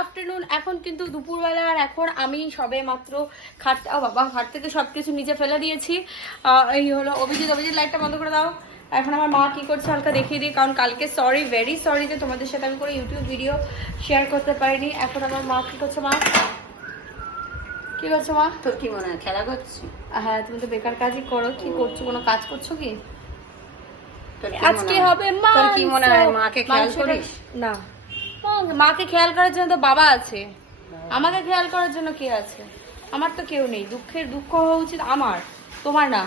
Afternoon এখন কিন্তু দুপুরবেলা আর এখন আমি সবে মাত্র খাট ও বাবা খাট থেকে সব কিছু নিচে ফেলে দিয়েছি। এই হলো অভিজিৎ। অভিজিৎ লাইটটা বন্ধ করে দাও। এখন আমার মা কি করছে হালকা দেখিয়ে দিই কারণ কালকে সরি ভেরি সরি যে তোমাদের সাথে আমি কোনো ইউটিউব ভিডিও শেয়ার করতে পারিনি। এখন আমার মা কি করছে মা? কি করছ মা? তোর কি মনে হয় খেলা করছি? হ্যাঁ তুমি তো বেকার কাজই করো। কি করছ? কোনো কাজ করছ কি? আজকে হবে মা কি মনে হয় মাকে খেয়াল করিস? না। মাকে খেয়াল করার জন্য তো বাবা আছে। আমাকে খেয়াল করার জন্য কে আছে? আমার তো কেউ নেই। দুঃখের দুঃখ হওয়া উচিত আমার। তোমার না।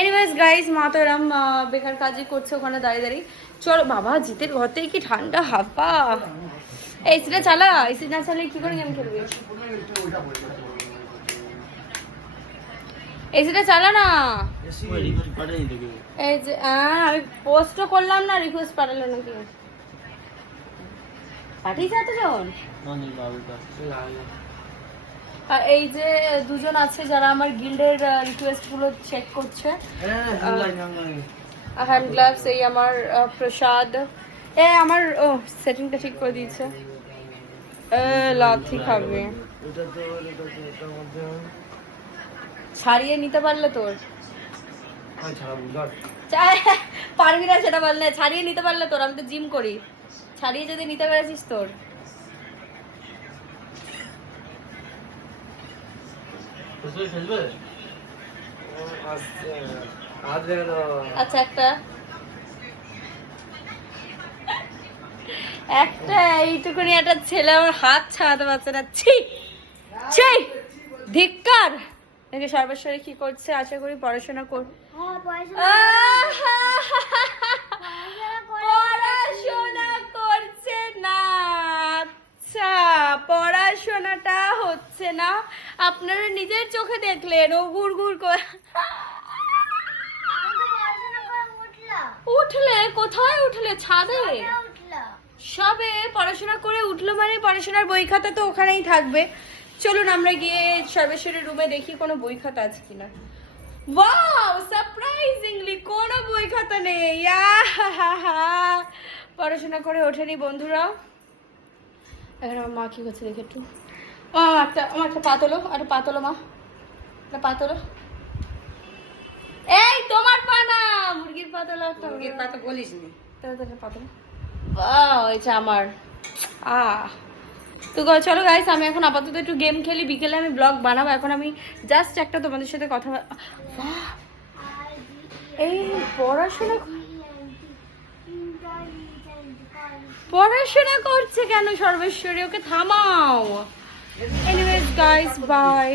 এনিওয়েজ গাইজ মা তো এরম বেকার কাজই করছে ওখানে দাঁড়িয়ে দাঁড়িয়ে। চলো বাবা জিতের ঘর থেকে কি ঠান্ডা হাব্বা। এসিটা চালা। এসি না চালিয়ে কি করে গেম খেলবি? এসিটা চালা না। এই যে আহ, আমি পোস্টও করলাম না রিকোয়েস্ট পাঠালো নাকি? পাঠিয়েছে এতজন আর এই যে দুজন আছে যারা আমার গিল্ডের রিকোয়েস্টগুলো চেক করছে হ্যান্ড গ্লাভস এই আমার প্রসাদ। এ আমার ও সেটিংটা ঠিক করে দিয়েছে। এ লাথি খাবে। ছাড়িয়ে নিতে পারলে তোর। পারবি না সেটা বললে ছাড়িয়ে নিতে পারলে তোর আমি তো জিম করি। ছাড়িয়ে যদি নিতে পেরেছিস তোর। আচ্ছা একটা। একটা এইটুকুনি একটা ছেলে আমার হাত ছাড়াতে পারছে না। ছি! ছি! ধিক্কার! দেখে সর্বেশ্বরী কি করছে? আশা করি পড়াশোনা কর পড়াশোনা হচ্ছে না? আপনারা নিজের চোখে দেখলেন, ও গুড় গুড় করে। উঠলে? কোথায় উঠলে? ছাদে? সবে পড়াশোনা করে উঠল মানে পড়াশোনার বই খাতা তো ওখানেই থাকবে। চলুন আমরা গিয়ে সর্বেশ্বরের রুমে দেখি কোনো বই খাতা আছে কিনা। ওয়াও সারপ্রাইজিংলি কোনো বই খাতা নেই। পড়াশোনা করে ওঠেনি বন্ধুরা এখন আমার মা কি করছে দেখে একটু। একটা আমার একটা পাতলো একটা পাতলো মা। একটা পাতলো এই তোমার পা না মুরগির পাতলো একটা। মুরগির বলিস নি। পাতলো আমার। আহ তো চলো গাইস আমি এখন আপাতত একটু গেম খেলি। বিকেলে আমি ব্লগ বানাবো। এখন আমি জাস্ট একটা তোমাদের সাথে কথা এই পড়াশোনা পড়াশোনা করছে কেন সর্বেশ্বরী? ওকে থামাও। Anyways guys bye